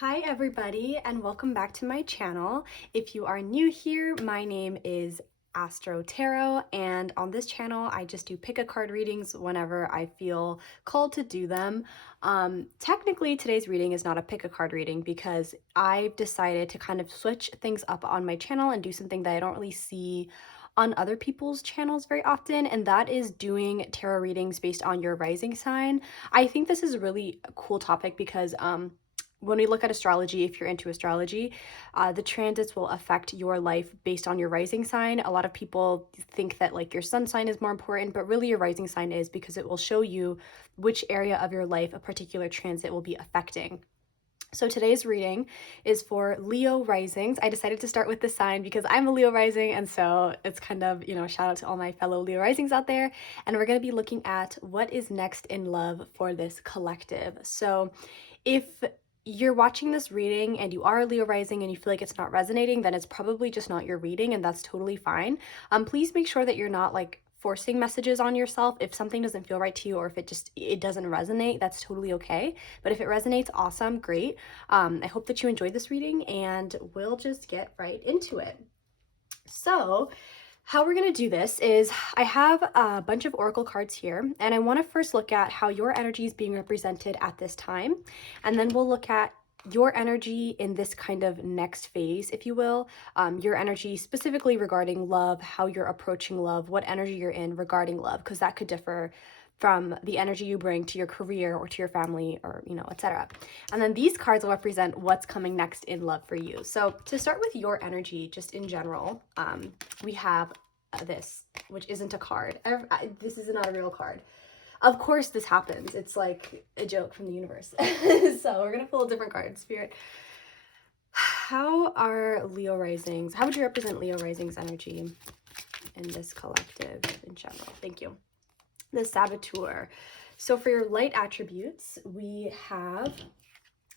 Hi everybody and welcome back to my channel. If you are new here, my name is Astro Tarot, and on this channel I just do pick a card readings whenever I feel called to do them. Technically today's reading is not a pick a card reading because I've decided to kind of switch things up on my channel and do something that I don't really see on other people's channels very often, and that is doing tarot readings based on your rising sign. I think this is a really cool topic because when we look at astrology, if you're into astrology, the transits will affect your life based on your rising sign. A lot of people think that like your sun sign is more important, but really your rising sign is, because it will show you which area of your life a particular transit will be affecting. So today's reading is for Leo risings. I decided to start with this sign because I'm a Leo rising, and so it's kind of, shout out to all my fellow Leo risings out there. And we're going to be looking at what is next in love for this collective. So if you're watching this reading and you are a Leo rising and you feel like it's not resonating, then it's probably just not your reading, and that's totally fine. Please make sure that you're not like forcing messages on yourself. If something doesn't feel right to you, or if it doesn't resonate, that's totally okay. But if it resonates, awesome, great. I hope that you enjoyed this reading, and we'll just get right into it. So how we're going to do this is I have a bunch of oracle cards here, and I want to first look at how your energy is being represented at this time, and then we'll look at your energy in this kind of next phase, if you will. Your energy specifically regarding love, how you're approaching love, what energy you're in regarding love, because that could differ from the energy you bring to your career or to your family, or etc. And then these cards will represent what's coming next in love for you. So to start with your energy, just in general, we have this, which isn't a card. This is not a real card. Of course this happens. It's like a joke from the universe. So we're gonna pull a different card. Spirit, how would you represent Leo risings energy in this collective in general? Thank you. The Saboteur. So for your light attributes, we have,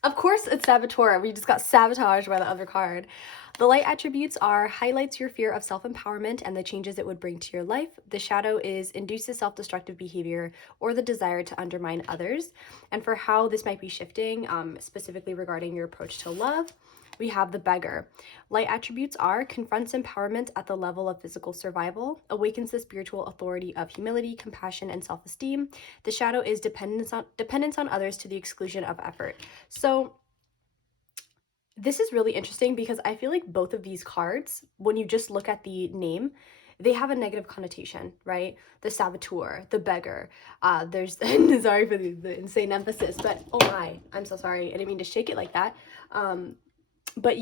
of course it's Saboteur. We just got sabotaged by the other card. The light attributes are highlights your fear of self-empowerment and the changes it would bring to your life. The shadow is induces self-destructive behavior or the desire to undermine others. And for how this might be shifting, specifically regarding your approach to love, we have the Beggar. Light attributes are confronts empowerment at the level of physical survival, awakens the spiritual authority of humility, compassion, and self-esteem. The shadow is dependence on others to the exclusion of effort. So this is really interesting because I feel like both of these cards, when you just look at the name, they have a negative connotation, right? The Saboteur, the Beggar. There's, sorry for the insane emphasis, but oh my, I'm so sorry. I didn't mean to shake it like that. But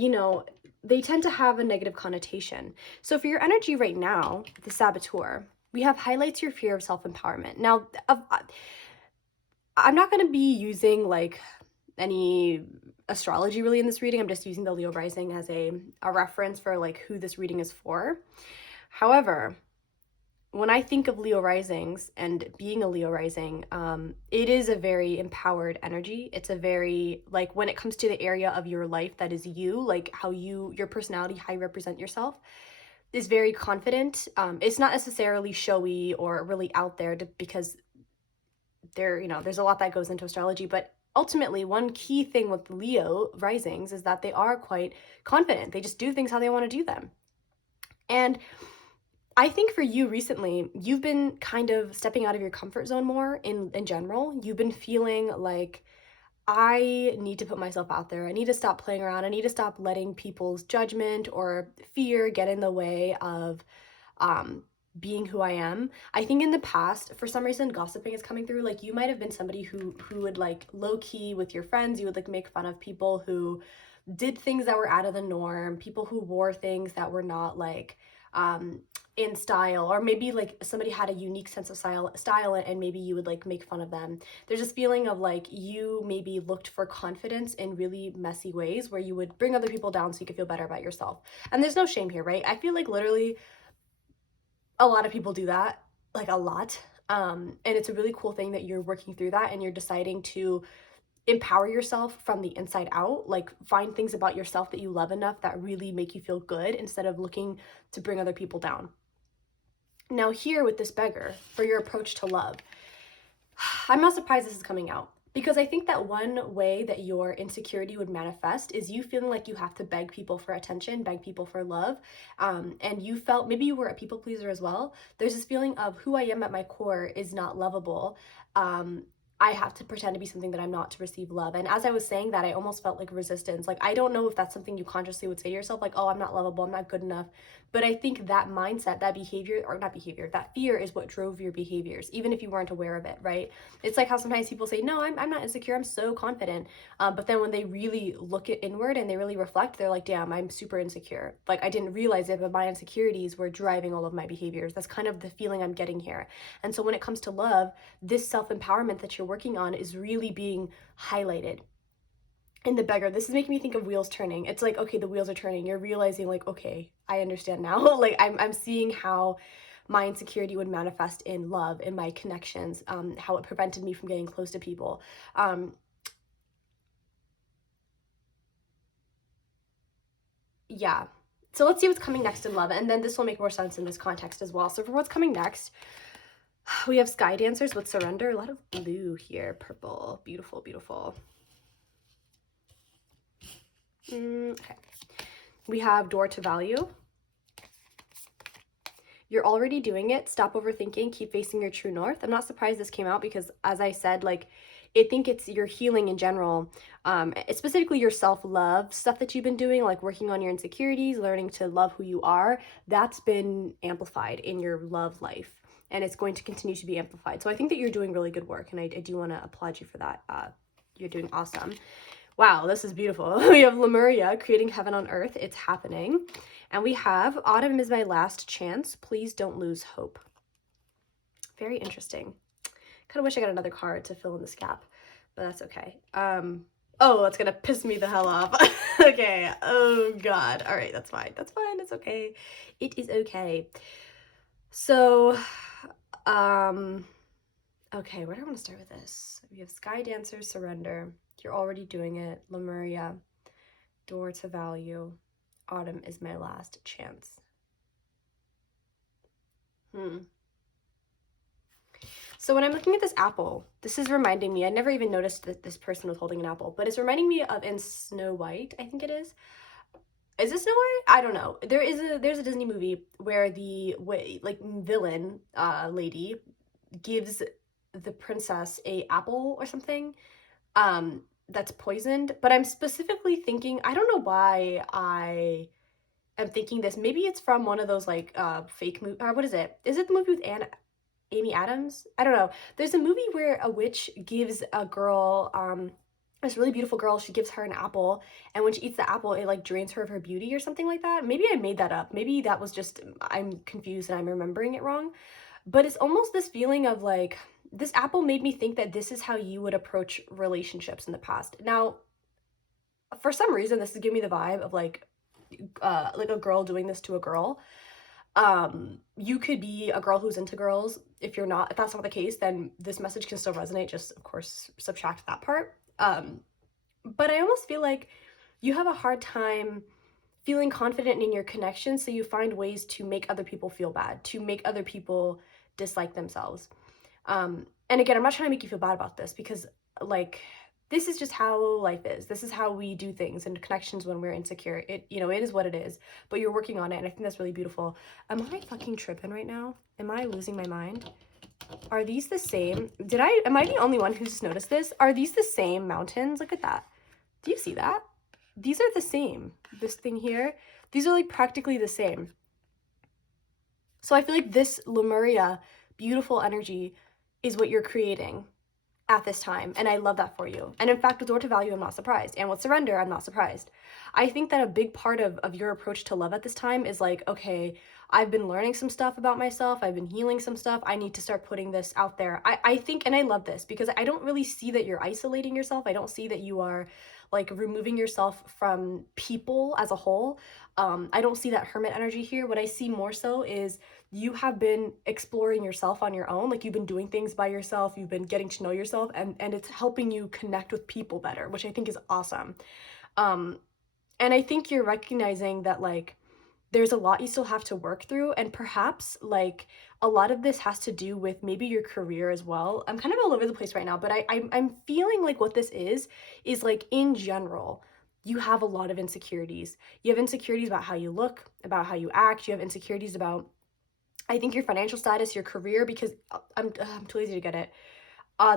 they tend to have a negative connotation. So for your energy right now, the Saboteur, we have highlights your fear of self-empowerment. Now, I'm not going to be using like any astrology really in this reading. I'm just using the Leo rising as a reference for like who this reading is for. However, when I think of Leo risings and being a Leo rising, it is a very empowered energy. It's a very, like, when it comes to the area of your life that is you, like how your personality, how you represent yourself, is very confident. It's not necessarily showy or really out there because there's a lot that goes into astrology, but ultimately one key thing with Leo risings is that they are quite confident. They just do things how they want to do them. And I think for you recently, you've been kind of stepping out of your comfort zone more in general. You've been feeling like, I need to put myself out there. I need to stop playing around. I need to stop letting people's judgment or fear get in the way of being who I am. I think in the past, for some reason, gossiping is coming through. Like, you might have been somebody who would like low key with your friends, you would like make fun of people who did things that were out of the norm, people who wore things that were not like in style, or maybe like somebody had a unique sense of style and maybe you would like make fun of them. There's this feeling of like you maybe looked for confidence in really messy ways where you would bring other people down so you could feel better about yourself. And there's no shame here, right? I feel like literally a lot of people do that, like a lot. And it's a really cool thing that you're working through that and you're deciding to empower yourself from the inside out. Like, find things about yourself that you love enough that really make you feel good instead of looking to bring other people down. Now here with this Beggar, for your approach to love, I'm not surprised this is coming out Because I think that one way that your insecurity would manifest is you feeling like you have to beg people for attention, beg people for love. And you felt, maybe you were a people pleaser as well. There's this feeling of who I am at my core is not lovable. I have to pretend to be something that I'm not to receive love. And as I was saying that, I almost felt like resistance. Like, I don't know if that's something you consciously would say to yourself, like, oh, I'm not lovable, I'm not good enough. But I think that mindset, that behavior, or not behavior, that fear is what drove your behaviors, even if you weren't aware of it, right? It's like how sometimes people say, no, I'm not insecure, I'm so confident. But then when they really look at inward and they really reflect, they're like, damn, I'm super insecure. Like, I didn't realize it, but my insecurities were driving all of my behaviors. That's kind of the feeling I'm getting here. And so when it comes to love, this self-empowerment that you're working on is really being highlighted in the beggar. This is making me think of wheels turning. It's like, okay, the wheels are turning. You're realizing like, okay, I understand now. Like I'm seeing how my insecurity would manifest in love, in my connections, how it prevented me from getting close to people. Yeah. So let's see what's coming next in love, and then this will make more sense in this context as well. So for what's coming next, we have Sky Dancers with Surrender. A lot of blue here, purple, beautiful, beautiful. Okay. We have Door to Value. You're already doing it. Stop overthinking. Keep facing your true north. I'm not surprised this came out because, as I said, like, I think it's your healing in general, specifically your self-love stuff that you've been doing, like working on your insecurities, learning to love who you are. That's been amplified in your love life, and it's going to continue to be amplified. So I think that you're doing really good work, and I do want to applaud you for that. You're doing awesome. Wow, this is beautiful. We have Lemuria, Creating Heaven on Earth. It's happening. And we have Autumn is My Last Chance. Please don't lose hope. Very interesting. Kind of wish I got another card to fill in this gap, but that's okay. Oh, that's gonna piss me the hell off. Okay. Oh God. All right, that's fine. That's fine. It's okay. It is okay. So, okay, where do I want to start with this? We have Sky Dancer, Surrender. You're already doing it. Lemuria, Door to Value. Autumn is My Last Chance. So when I'm looking at this apple, this is reminding me, I never even noticed that this person was holding an apple, but it's reminding me of in Snow White, I think it is. Is it Snow White? I don't know. There's a Disney movie where the villain lady gives the princess a apple or something that's poisoned, but I'm specifically thinking, I don't know why I am thinking this. Maybe it's from one of those like fake movie, or what is it? Is it the movie with Amy Adams? I don't know. There's a movie where a witch gives a girl, this really beautiful girl, she gives her an apple, and when she eats the apple, it like drains her of her beauty or something like that. Maybe I made that up. Maybe that was just, I'm confused and I'm remembering it wrong. But it's almost this feeling of like, this apple made me think that this is how you would approach relationships in the past. Now, for some reason, this is giving me the vibe of like a girl doing this to a girl. You could be a girl who's into girls. If that's not the case, then this message can still resonate. Just, of course, subtract that part. But I almost feel like you have a hard time feeling confident in your connection, so you find ways to make other people feel bad, to make other people dislike themselves. And again, I'm not trying to make you feel bad about this, because like, this is just how life is. This is how we do things and connections when we're insecure. It is what it is, but you're working on it, and I think that's really beautiful. Am I fucking tripping right now? Am I losing my mind? Are these the same? Am I the only one who's noticed this? Are these the same mountains? Look at that. Do you see that? These are the same. This thing here, these are like practically the same. So I feel like this Lemuria, beautiful energy, is what you're creating at this time, and I love that for you. And in fact, with Door to Value, I'm not surprised, and with Surrender, I'm not surprised. I think that a big part of your approach to love at this time is like, okay, I've been learning some stuff about myself, I've been healing some stuff, I need to start putting this out there. I think, and I love this, because I don't really see that you're isolating yourself. I don't see that you are like removing yourself from people as a whole. I don't see that hermit energy here. What I see more so is you have been exploring yourself on your own. Like, you've been doing things by yourself, you've been getting to know yourself, and it's helping you connect with people better, which I think is awesome. And I think you're recognizing that, like, there's a lot you still have to work through, and perhaps like a lot of this has to do with maybe your career as well. I'm kind of all over the place right now, but I'm feeling like what this is like in general, you have a lot of insecurities. You have insecurities about how you look, about how you act. You have insecurities about, I think, your financial status, your career, because I'm too lazy to get it.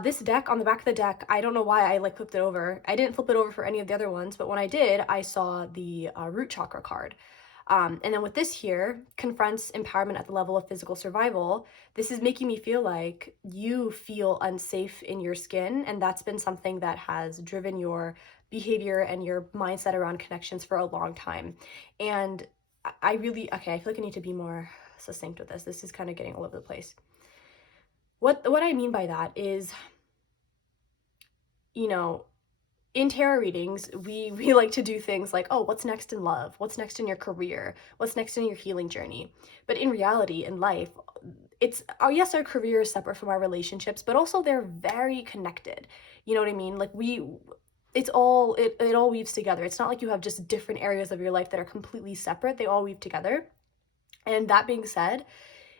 This deck, on the back of the deck, I don't know why I like flipped it over. I didn't flip it over for any of the other ones, but when I did, I saw the root chakra card. And then with this here, confronts empowerment at the level of physical survival. This is making me feel like you feel unsafe in your skin, and that's been something that has driven your behavior and your mindset around connections for a long time. And I really, okay, I feel like I need to be more succinct with this. This is kind of getting all over the place. What I mean by that is, you know, in tarot readings, we like to do things like, oh, what's next in love? What's next in your career? What's next in your healing journey? But in reality, in life, it's, oh yes, our career is separate from our relationships, but also they're very connected. You know what I mean? Like it all weaves together. It's not like you have just different areas of your life that are completely separate. They all weave together. And that being said,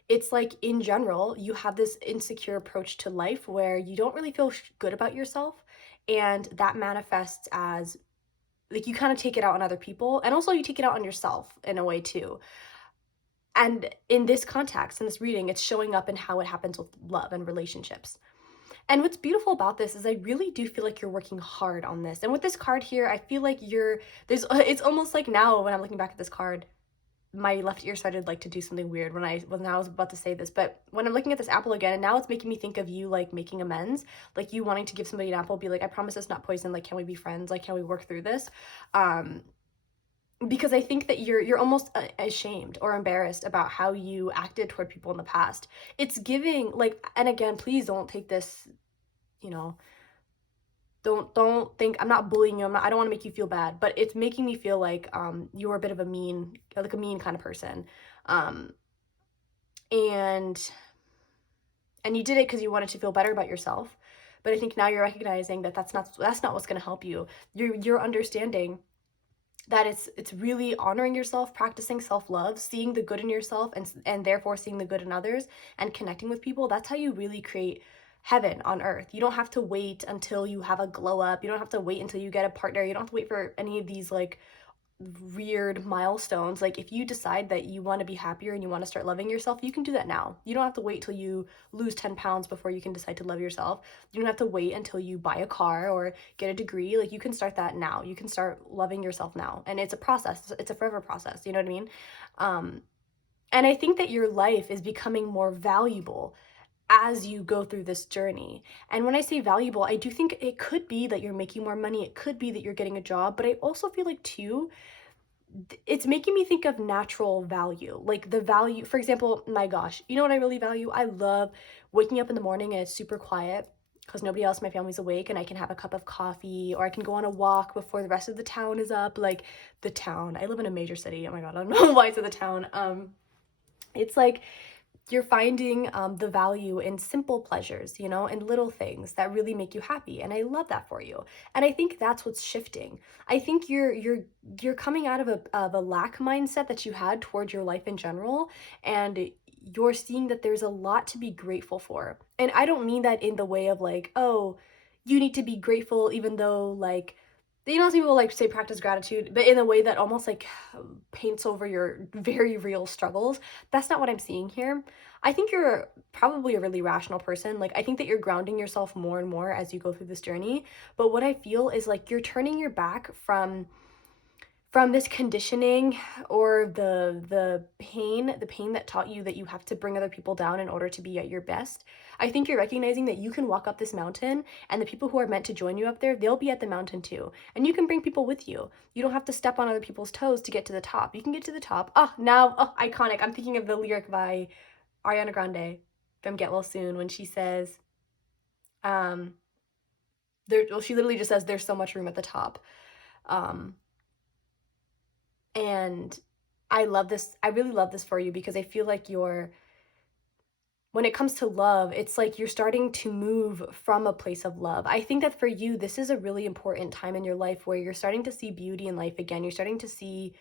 it's like in general, you have this insecure approach to life where you don't really feel good about yourself. And that manifests as like you kind of take it out on other people. And also, you take it out on yourself in a way too. And in this context, in this reading, it's showing up in how it happens with love and relationships. And what's beautiful about this is I really do feel like you're working hard on this. And with this card here, I feel like it's almost like now when I'm looking back at this card, my left ear started like to do something weird when I was about to say this, but when I'm looking at this apple again, and now it's making me think of you like making amends, like you wanting to give somebody an apple, be like, I promise it's not poison, like can we be friends, like can we work through this? um because I think that you're almost ashamed or embarrassed about how you acted toward people in the past. It's giving like, and again, please don't take this, you know, don't think I'm not bullying you. I don't want to make you feel bad, but it's making me feel like you're a bit of a mean, like a mean kind of person. Um and and you did it because you wanted to feel better about yourself. But I think now you're recognizing that that's not what's going to help you. You're understanding that it's really honoring yourself, practicing self-love, seeing the good in yourself, and therefore seeing the good in others, and connecting with people. That's how you really create heaven on earth. You don't have to wait until you have a glow up. You don't have to wait until you get a partner. You don't have to wait for any of these like weird milestones. Like if you decide that you want to be happier and you want to start loving yourself, you can do that now. You don't have to wait till you lose 10 pounds before you can decide to love yourself. You don't have to wait until you buy a car or get a degree. Like you can start that now. You can start loving yourself now. And it's a process. It's a forever process. You know what I mean? Um, and I think that your life is becoming more valuable as you go through this journey. And when I say valuable, I do think it could be that you're making more money. It could be that you're getting a job, but I also feel like too, it's making me think of natural value. Like the value, for example, my gosh, you know what I really value? I love waking up in the morning and it's super quiet because nobody else in my family's awake, and I can have a cup of coffee, or I can go on a walk before the rest of the town is up. Like the town, I live in a major city. Oh my God, I don't know why I said the town. It's like you're finding the value in simple pleasures, you know, and little things that really make you happy. And I love that for you. And I think that's what's shifting. I think you're coming out of a lack mindset that you had toward your life in general, and you're seeing that there's a lot to be grateful for. And I don't mean that in the way of like, oh, you need to be grateful even though like, you know, some people like say practice gratitude, but in a way that almost like paints over your very real struggles. That's not what I'm seeing here. I think you're probably a really rational person. Like, I think that you're grounding yourself more and more as you go through this journey. But what I feel is like you're turning your back from this conditioning, or the pain that taught you that you have to bring other people down in order to be at your best. I think you're recognizing that you can walk up this mountain, and the people who are meant to join you up there, they'll be at the mountain too. And you can bring people with you. You don't have to step on other people's toes to get to the top. You can get to the top. Oh, now, oh, iconic. I'm thinking of the lyric by Ariana Grande from Get Well Soon when she says, um, she literally just says, there's so much room at the top. Um, and I love this. I really love this for you because I feel like when it comes to love, it's like you're starting to move from a place of love. I think that for you, this is a really important time in your life where you're starting to see beauty in life again. You're starting to see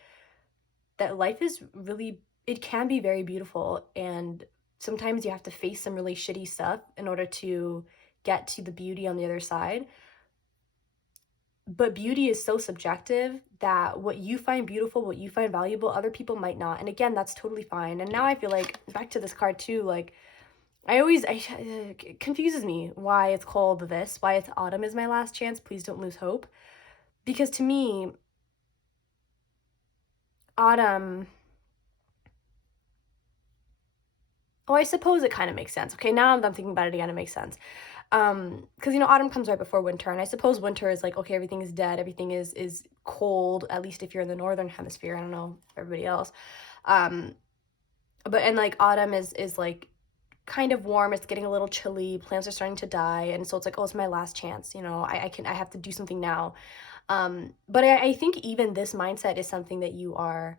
that life is really, it can be very beautiful, and sometimes you have to face some really shitty stuff in order to get to the beauty on the other side. But beauty is so subjective that what you find beautiful, what you find valuable, other people might not. And again, that's totally fine. And now I feel like, back to this card too, like, it confuses me why it's called this, why it's autumn is my last chance, please don't lose hope. Because to me, autumn, oh, I suppose it kind of makes sense. Okay, now I'm thinking about it again, it makes sense. Because, you know, autumn comes right before winter, and I suppose winter is like, okay, everything is dead, everything is cold, at least if you're in the northern hemisphere. I don't know everybody else. But and like autumn is like kind of warm, it's getting a little chilly, plants are starting to die, and so it's like, oh, it's my last chance, you know, I have to do something now. But I think even this mindset is something that you are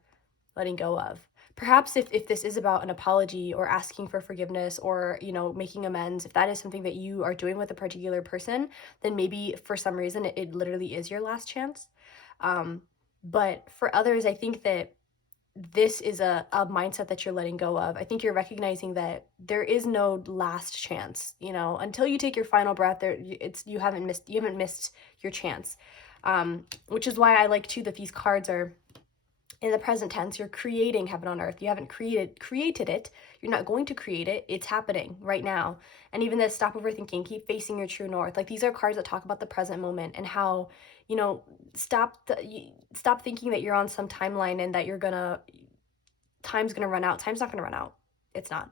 letting go of. Perhaps if this is about an apology or asking for forgiveness or, you know, making amends, if that is something that you are doing with a particular person, then maybe for some reason it literally is your last chance. But for others, I think that this is a mindset that you're letting go of. I think you're recognizing that there is no last chance, you know, until you take your final breath there, you haven't missed your chance. Which is why I like too that these cards are in the present tense. You're creating heaven on earth. You haven't created it. You're not going to create it. It's happening right now. And even this, stop overthinking, keep facing your true north. Like, these are cards that talk about the present moment and how, you know, stop thinking that you're on some timeline and that time's gonna run out. Time's not gonna run out. It's not.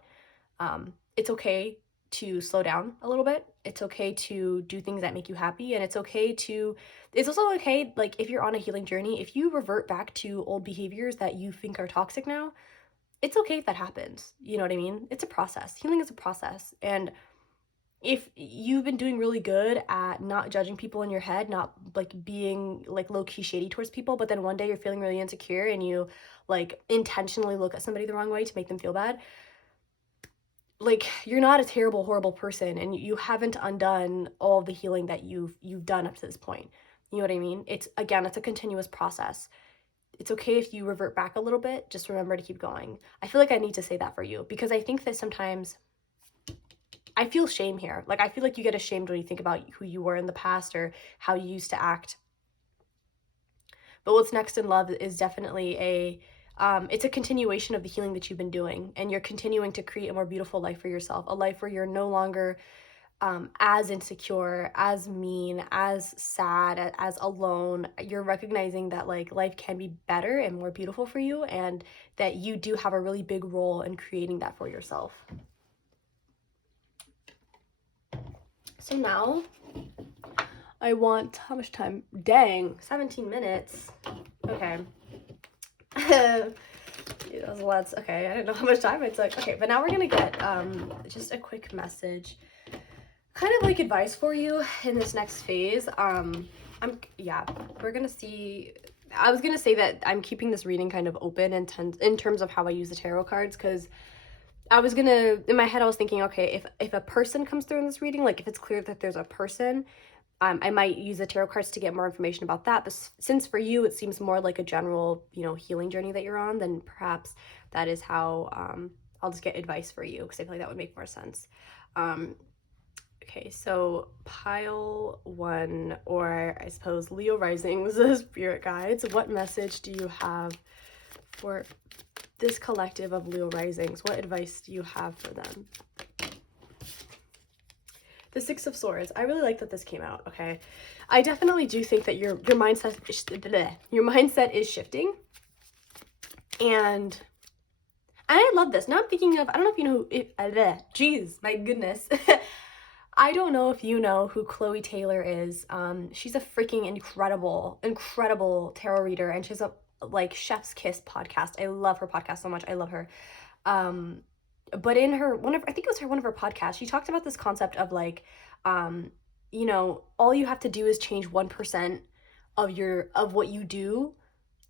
It's okay to slow down a little bit. It's okay to do things that make you happy, and it's also okay, like, if you're on a healing journey, if you revert back to old behaviors that you think are toxic now, it's okay if that happens. You know what I mean? It's a process. Healing is a process. And if you've been doing really good at not judging people in your head, not like being like low-key shady towards people, but then one day you're feeling really insecure and you like intentionally look at somebody the wrong way to make them feel bad, like, you're not a terrible, horrible person, and you haven't undone all the healing that you've done up to this point. You know what I mean? It's a continuous process. It's okay if you revert back a little bit, just remember to keep going. I feel like I need to say that for you, because I think that sometimes I feel shame here. Like, I feel like you get ashamed when you think about who you were in the past or how you used to act. But what's next in love is definitely it's a continuation of the healing that you've been doing, and you're continuing to create a more beautiful life for yourself, a life where you're no longer as insecure, as mean, as sad, as alone. You're recognizing that like life can be better and more beautiful for you, and that you do have a really big role in creating that for yourself. So now I want, how much time? Dang, 17 minutes. Okay. That was lots. Okay, I didn't know how much time it took. Okay, but now we're gonna get just a quick message, kind of like advice for you in this next phase. We're gonna see. I was gonna say that I'm keeping this reading kind of open in terms of how I use the tarot cards, because I was gonna, in my head I was thinking, okay, if a person comes through in this reading, like if it's clear that there's a person, I might use the tarot cards to get more information about that. But since for you it seems more like a general, you know, healing journey that you're on, then perhaps that is how I'll just get advice for you, because I feel like that would make more sense. Okay, so pile 1, or I suppose Leo risings, spirit guides. What message do you have for this collective of Leo risings? What advice do you have for them? The Six of Swords. I really like that this came out. Okay, I definitely do think that your mindset is shifting, and I love this. Now I'm thinking of, I don't know if you know who, jeez, my goodness. I don't know if you know who Chloe Taylor is. She's a freaking incredible tarot reader, and she's a like Chef's Kiss podcast. I love her podcast so much. I love her. But in her one of her podcasts, she talked about this concept of like, you know, all you have to do is change 1% of what you do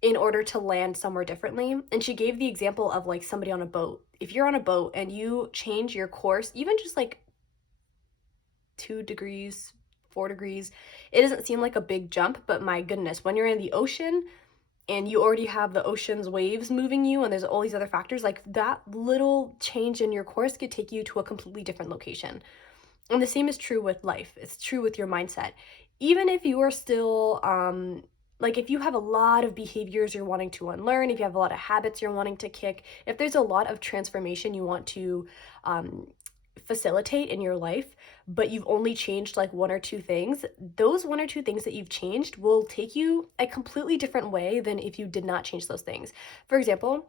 in order to land somewhere differently. And she gave the example of like somebody on a boat. If you're on a boat and you change your course, even just like 2 degrees, 4 degrees, it doesn't seem like a big jump, but my goodness, when you're in the ocean and you already have the ocean's waves moving you, and there's all these other factors, like that little change in your course could take you to a completely different location. And the same is true with life. It's true with your mindset. Even if you are still, like if you have a lot of behaviors you're wanting to unlearn, if you have a lot of habits you're wanting to kick, if there's a lot of transformation you want to facilitate in your life, but you've only changed like one or two things, those one or two things that you've changed will take you a completely different way than if you did not change those things. For example,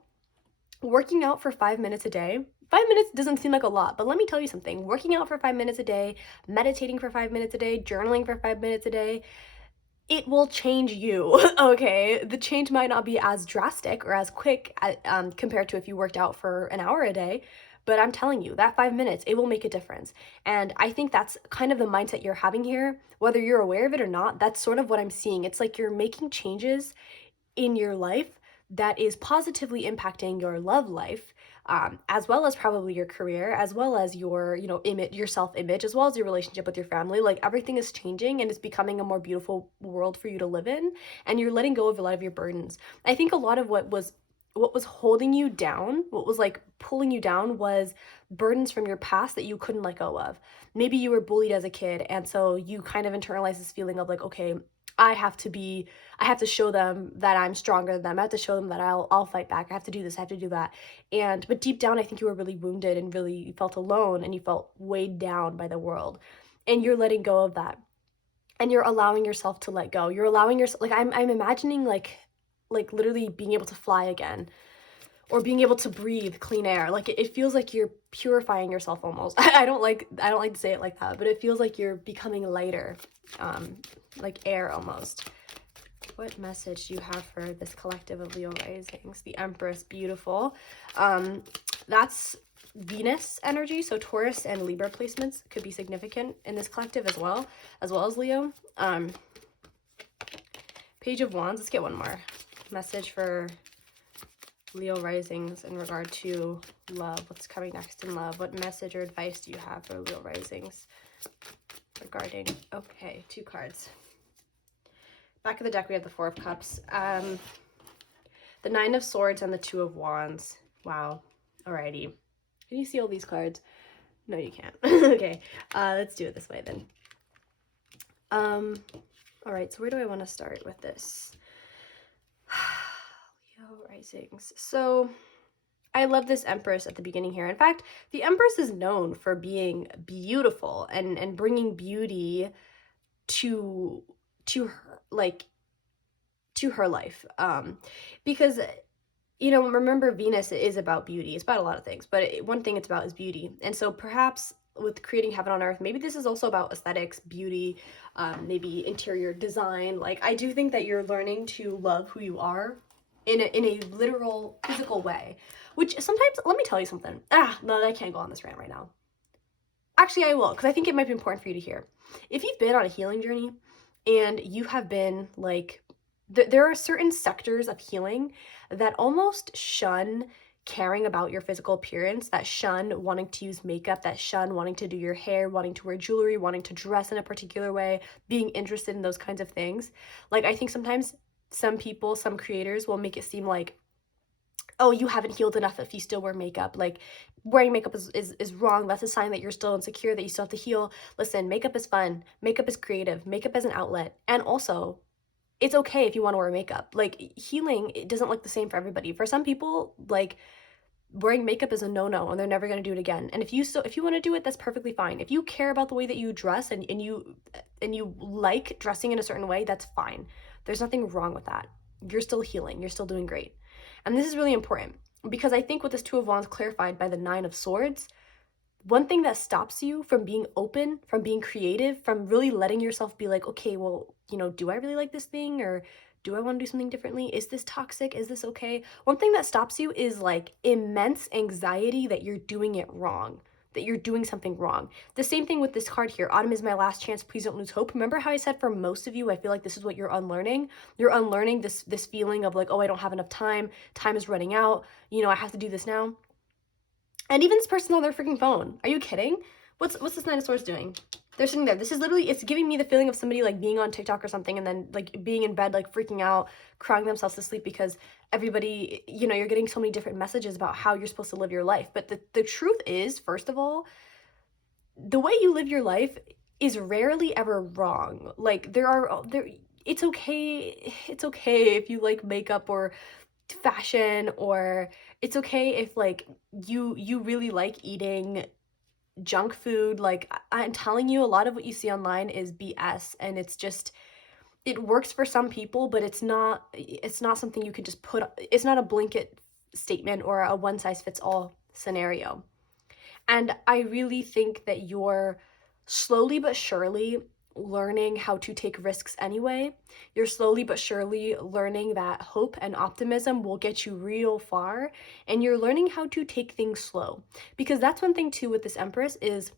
working out for 5 minutes a day. 5 minutes doesn't seem like a lot, but let me tell you something. Working out for 5 minutes a day, meditating for 5 minutes a day, journaling for 5 minutes a day, it will change you, okay? The change might not be as drastic or as quick compared to if you worked out for an hour a day, but I'm telling you, that 5 minutes, it will make a difference. And I think that's kind of the mindset you're having here. Whether you're aware of it or not, that's sort of what I'm seeing. It's like you're making changes in your life that is positively impacting your love life, as well as probably your career, as well as your, image, your self-image, as well as your relationship with your family. Like everything is changing and it's becoming a more beautiful world for you to live in, and you're letting go of a lot of your burdens. I think a lot of what was holding you down, what was like pulling you down, was burdens from your past that you couldn't let go of. Maybe you were bullied as a kid, and so you kind of internalize this feeling of like, okay, I have to show them that I'm stronger than them. I have to show them that I'll fight back. I have to do this, I have to do that. But deep down, I think you were really wounded and really felt alone, and you felt weighed down by the world. And you're letting go of that. And you're allowing yourself to let go. You're allowing yourself, like I'm imagining like literally being able to fly again, or being able to breathe clean air. Like it feels like you're purifying yourself almost. I don't like to say it like that, but it feels like you're becoming lighter, like air almost. What message do you have for this collective of Leo risings? The Empress, beautiful. That's Venus energy, so Taurus and Libra placements could be significant in this collective as well as Leo. Page of Wands. Let's get one more message for Leo risings in regard to love. What's coming next in love? What message or advice do you have for Leo risings regarding? Okay, 2 cards. Back of the deck, we have the 4 of Cups, the 9 of Swords, and the 2 of Wands. Wow. Alrighty. Can you see all these cards? No, you can't. Okay, let's do it this way then. All right, so where do I want to start with this? Leo risings. So I love this Empress at the beginning here. In fact, the Empress is known for being beautiful and bringing beauty to her, like to her life, because remember, Venus is about beauty. It's about a lot of things, but one thing it's about is beauty. And so perhaps with creating heaven on earth, maybe this is also about aesthetics, beauty, maybe interior design. Like I do think that you're learning to love who you are in a literal physical way, which sometimes, let me tell you something. No, I can't go on this rant right now. Actually, I will, because I think it might be important for you to hear. If you've been on a healing journey and you have been like, there are certain sectors of healing that almost shun caring about your physical appearance, that shun wanting to use makeup, that shun wanting to do your hair, wanting to wear jewelry, wanting to dress in a particular way, being interested in those kinds of things. Like I think sometimes some people, some creators will make it seem like, oh, you haven't healed enough if you still wear makeup. Like wearing makeup is wrong. That's a sign that you're still insecure, that you still have to heal. Listen, makeup is fun. Makeup is creative. Makeup is an outlet. And also, it's okay if you want to wear makeup. Like healing, it doesn't look the same for everybody. For some people, like wearing makeup is a no-no and they're never going to do it again. And if you want to do it, that's perfectly fine. If you care about the way that you dress and you like dressing in a certain way, that's fine. There's nothing wrong with that. You're still healing. You're still doing great. And this is really important because I think with this 2 of Wands clarified by the 9 of Swords, one thing that stops you from being open, from being creative, from really letting yourself be like, okay, well, do I really like this thing, or do I want to do something differently? Is this toxic? Is this okay? One thing that stops you is like immense anxiety that you're doing it wrong, that you're doing something wrong. The same thing with this card here. Autumn is my last chance. Please don't lose hope. Remember how I said for most of you, I feel like this is what you're unlearning. You're unlearning this feeling of like, oh, I don't have enough time. Time is running out. I have to do this now. And even this person on their freaking phone. Are you kidding? What's this Knight of Swords doing? They're sitting there. This is literally, it's giving me the feeling of somebody like being on TikTok or something and then like being in bed, like freaking out, crying themselves to sleep because everybody, you know, you're getting so many different messages about how you're supposed to live your life. But the truth is, first of all, the way you live your life is rarely ever wrong. Like it's okay if you like makeup or fashion, or it's okay if like you really like eating junk food. Like I'm telling you, a lot of what you see online is BS, and it's just, it works for some people, but it's not something you can just it's not a blanket statement or a one size fits all scenario. And I really think that you're slowly but surely learning how to take risks anyway. You're slowly but surely learning that hope and optimism will get you real far, and you're learning how to take things slow. Because that's one thing too with this Empress is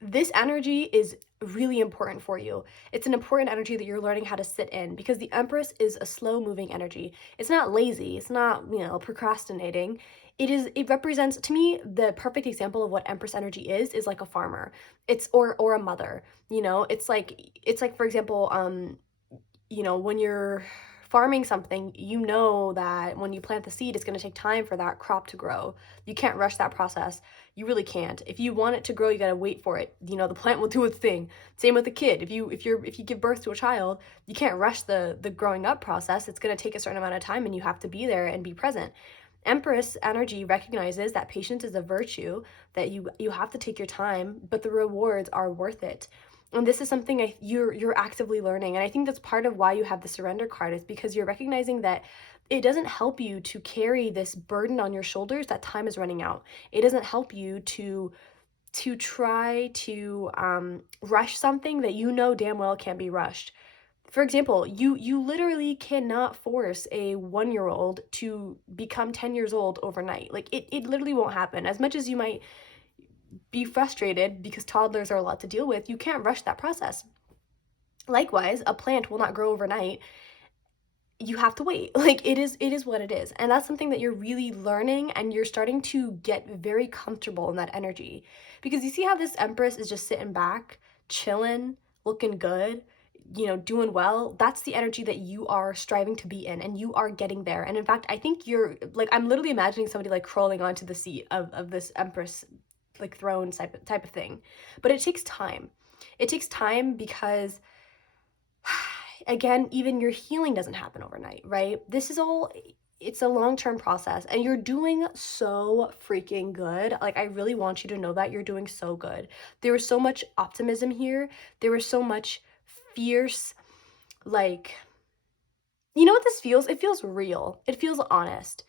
this energy is really important for you. It's an important energy that you're learning how to sit in, because the Empress is a slow moving energy. It's not lazy, it's not, you know, procrastinating. It represents to me the perfect example of what Empress energy is like a farmer. It's or a mother, you know. It's like for example, you know, when you're farming something, you know that when you plant the seed, it's going to take time for that crop to grow. You can't rush that process. You really can't. If you want it to grow, you got to wait for it. You know, the plant will do its thing. Same with a kid. If you give birth to a child, you can't rush the growing up process. It's going to take a certain amount of time, and you have to be there and be present. Empress energy recognizes that patience is a virtue, that you have to take your time, but the rewards are worth it. And this is something you're actively learning, and I think that's part of why you have the surrender card, is because you're recognizing that it doesn't help you to carry this burden on your shoulders that time is running out. It doesn't help you to try to rush something that you know damn well can't be rushed. For example, you literally cannot force a 1-year old to become 10 years old overnight. Like it literally won't happen. As much as you might be frustrated because toddlers are a lot to deal with, you can't rush that process. Likewise, a plant will not grow overnight. You have to wait. Like it is what it is. And that's something that you're really learning, and you're starting to get very comfortable in that energy. Because you see how this Empress is just sitting back, chilling, looking good, you know, doing well. That's the energy that you are striving to be in, and you are getting there. And in fact, I think you're like, I'm literally imagining somebody like crawling onto the seat of this Empress like throne type of thing. But it takes time. It takes time because again, even your healing doesn't happen overnight, right? This is all, it's a long-term process, and you're doing so freaking good. Like I really want you to know that you're doing so good. There was so much optimism here. There was so much fierce, like, you know what this feels? It feels real. It feels honest.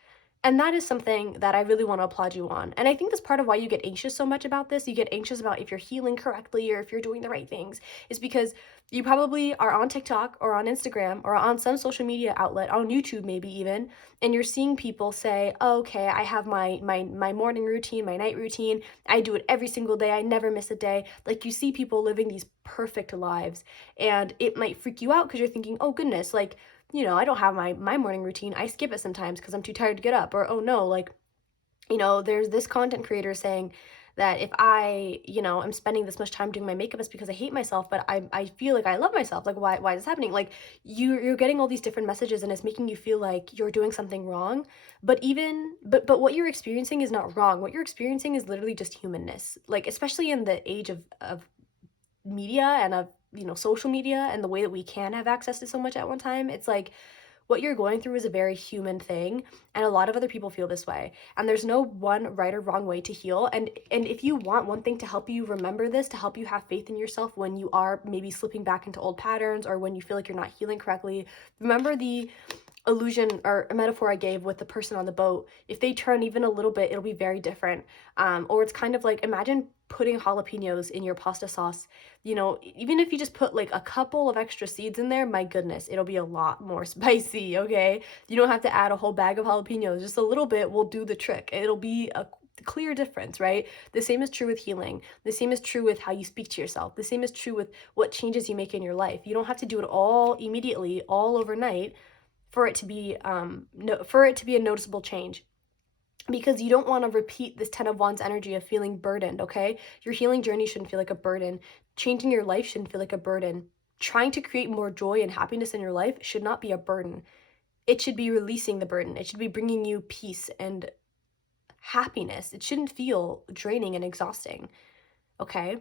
And that is something that I really want to applaud you on. And I think that's part of why you get anxious so much about this. You get anxious about if you're healing correctly or if you're doing the right things, is because you probably are on TikTok or on Instagram or on some social media outlet, on YouTube maybe even, and you're seeing people say, oh, okay, I have my morning routine, my night routine. I do it every single day. I never miss a day. Like you see people living these perfect lives, and it might freak you out because you're thinking, oh goodness, like, you know, I don't have my morning routine. I skip it sometimes because I'm too tired to get up. Or, oh no, like, you know, there's this content creator saying that if I, you know, I'm spending this much time doing my makeup, it's because I hate myself, but I feel like I love myself. Like, why is this happening? Like, you're getting all these different messages, and it's making you feel like you're doing something wrong. But what you're experiencing is not wrong. What you're experiencing is literally just humanness. Like, especially in the age of media and of, you know, social media, and the way that we can have access to so much at one time, it's like what you're going through is a very human thing, and a lot of other people feel this way, and there's no one right or wrong way to heal. And if you want one thing to help you remember this, to help you have faith in yourself when you are maybe slipping back into old patterns, or when you feel like you're not healing correctly, remember the illusion or a metaphor I gave with the person on the boat. If they turn even a little bit, it'll be very different. Or it's kind of like, imagine putting jalapenos in your pasta sauce. You know, even if you just put like a couple of extra seeds in there, my goodness, it'll be a lot more spicy, okay? You don't have to add a whole bag of jalapenos. Just a little bit will do the trick. It'll be a clear difference, right? The same is true with healing. The same is true with how you speak to yourself. The same is true with what changes you make in your life. You don't have to do it all immediately, all overnight, for it to be for it to be a noticeable change. because you don't want to repeat this 10 of Wands energy of feeling burdened, okay? Your healing journey shouldn't feel like a burden. Changing your life shouldn't feel like a burden. Trying to create more joy and happiness in your life should not be a burden. It should be releasing the burden. It should be bringing you peace and happiness. It shouldn't feel draining and exhausting, okay?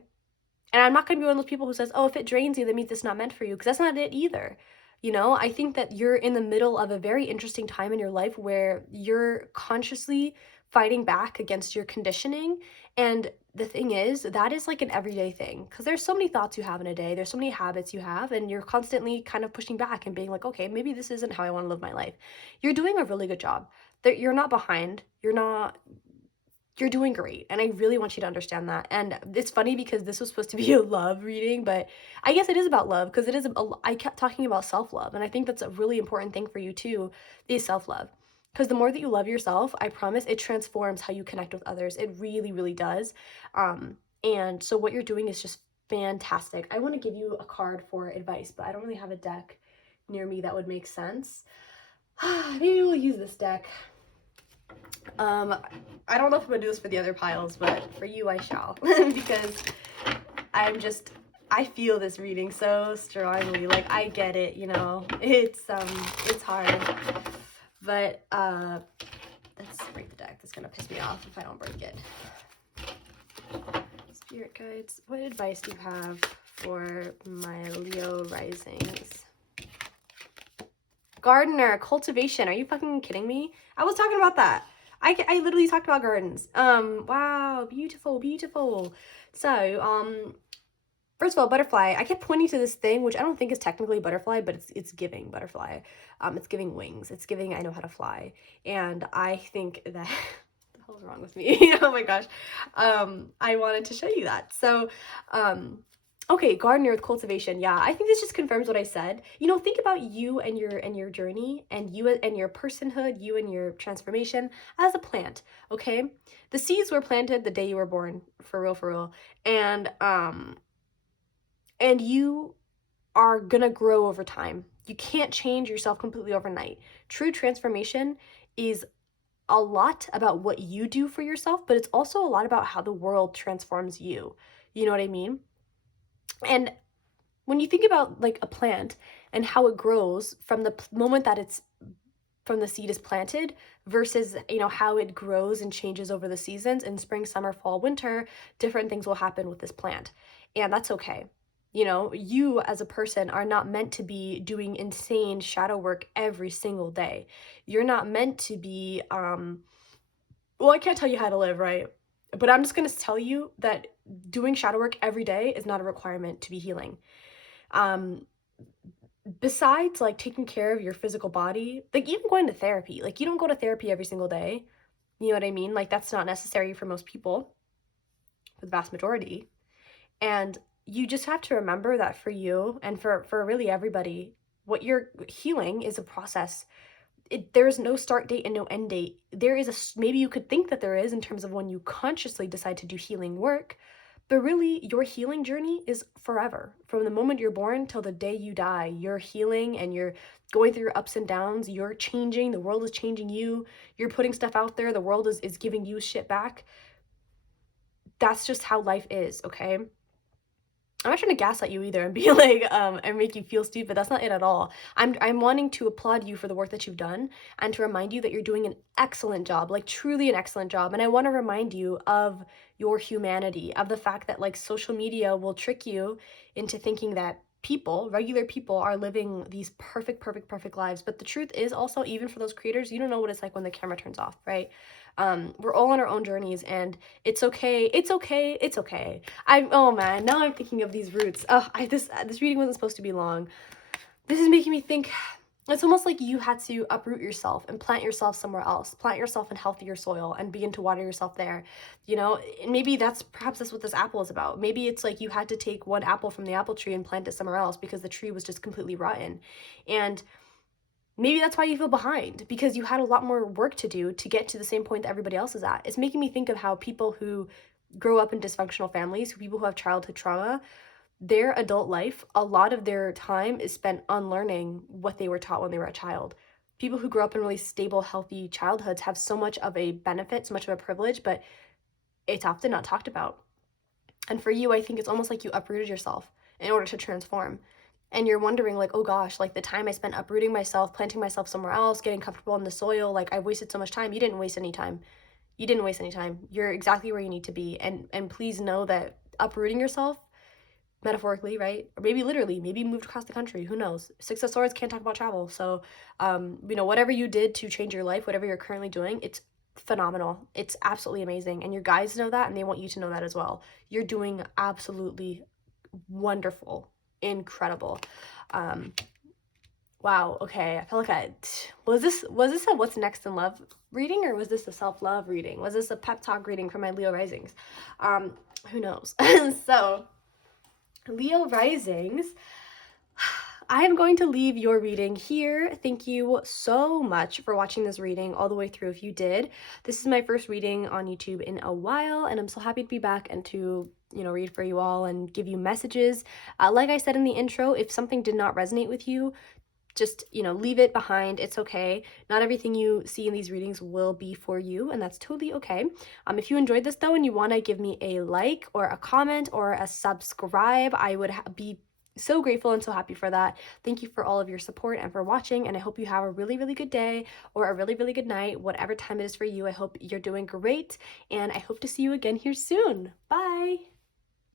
And I'm not going to be one of those people who says, oh, if it drains you, that means it's not meant for you, because that's not it either. You know, I think that you're in the middle of a very interesting time in your life where you're consciously fighting back against your conditioning. And the thing is, that is like an everyday thing, because there's so many thoughts you have in a day, there's so many habits you have, and you're constantly kind of pushing back and being like, okay, maybe this isn't how I want to live my life. You're doing a really good job. That you're not behind. You're doing great, and I really want you to understand that. And it's funny because this was supposed to be a love reading, but I guess it is about love, because it is I kept talking about self-love, and I think that's a really important thing for you too, is self-love. Because the more that you love yourself, I promise it transforms how you connect with others. It really, really does. And so what you're doing is just fantastic. I want to give you a card for advice, but I don't really have a deck near me that would make sense. Maybe we'll use this deck. I don't know if I'm gonna do this for the other piles, but for you I shall. Because I feel this reading so strongly. Like, I get it, you know. It's hard. But let's break the deck. That's gonna piss me off if I don't break it. Spirit guides, what advice do you have for my Leo risings? Gardener, cultivation. Are you fucking kidding me? I was talking about that. I literally talked about gardens. Wow, beautiful, beautiful. So, first of all, butterfly. I kept pointing to this thing, which I don't think is technically a butterfly, but it's giving butterfly. It's giving wings. It's giving I know how to fly. And I think that what the hell's wrong with me? Oh my gosh. I wanted to show you that. So, okay, gardener with cultivation. Yeah, I think this just confirms what I said. You know, think about you and your journey, and you and your personhood, you and your transformation as a plant, okay? The seeds were planted the day you were born, for real, for real. And you are gonna grow over time. You can't change yourself completely overnight. True transformation is a lot about what you do for yourself, but it's also a lot about how the world transforms you. You know what I mean? And when you think about like a plant and how it grows from the moment that it's from the seed is planted versus, you know, how it grows and changes over the seasons in spring, summer, fall, winter, different things will happen with this plant. And that's okay. You know, you as a person are not meant to be doing insane shadow work every single day. You're not meant to be well, I can't tell you how to live, right? But I'm just going to tell you that doing shadow work every day is not a requirement to be healing. Besides like taking care of your physical body, like even going to therapy, like you don't go to therapy every single day. You know what I mean? Like that's not necessary for most people, for the vast majority. And you just have to remember that for you and for really everybody, what you're healing is a process. There is no start date and no end date. There is maybe you could think that there is in terms of when you consciously decide to do healing work, but really your healing journey is forever. From the moment you're born till the day you die, you're healing and you're going through your ups and downs. You're changing. The world is changing you. You're putting stuff out there. The world is giving you shit back. That's just how life is, okay? I'm not trying to gaslight you either and be like, and make you feel stupid. That's not it at all. I'm wanting to applaud you for the work that you've done and to remind you that you're doing an excellent job, like truly an excellent job. And I want to remind you of your humanity, of the fact that like social media will trick you into thinking that people, regular people, are living these perfect, perfect, perfect lives. But the truth is also, even for those creators, you don't know what it's like when the camera turns off, right? We're all on our own journeys, and it's okay. It's okay. It's okay. Oh man, now I'm thinking of these roots. Oh, this reading wasn't supposed to be long. This is making me think. It's almost like you had to uproot yourself and plant yourself somewhere else. Plant yourself in healthier soil and begin to water yourself there. You know, and maybe perhaps that's what this apple is about. Maybe it's like you had to take one apple from the apple tree and plant it somewhere else because the tree was just completely rotten. And maybe that's why you feel behind, because you had a lot more work to do to get to the same point that everybody else is at. It's making me think of how people who grow up in dysfunctional families, people who have childhood trauma, their adult life, a lot of their time is spent unlearning what they were taught when they were a child. people who grow up in really stable, healthy childhoods have so much of a benefit, so much of a privilege, but it's often not talked about. And for you, I think it's almost like you uprooted yourself in order to transform. And you're wondering, like, oh gosh, like the time I spent uprooting myself, planting myself somewhere else, getting comfortable in the soil, like I wasted so much time. You didn't waste any time. You didn't waste any time. You're exactly where you need to be. And please know that uprooting yourself, metaphorically, right? Or maybe literally, maybe you moved across the country. Who knows? Six of Swords can't talk about travel. So, whatever you did to change your life, whatever you're currently doing, it's phenomenal. It's absolutely amazing. And your guides know that, and they want you to know that as well. You're doing absolutely wonderful, incredible. Wow, okay. I feel like was this a what's next in love reading, or was this a self-love reading? Was this a pep talk reading for my Leo risings? Who knows? So, Leo risings, I am going to leave your reading here. Thank you so much for watching this reading all the way through if you did. This is my first reading on YouTube in a while, and I'm so happy to be back and to, read for you all and give you messages. Like I said in the intro, if something did not resonate with you, just, leave it behind. It's okay. Not everything you see in these readings will be for you, and that's totally okay. If you enjoyed this though and you want to give me a like or a comment or a subscribe, I would be so grateful and so happy for that. Thank you for all of your support and for watching, and I hope you have a really, really good day or a really, really good night, whatever time it is for you. I hope you're doing great, and I hope to see you again here soon. Bye!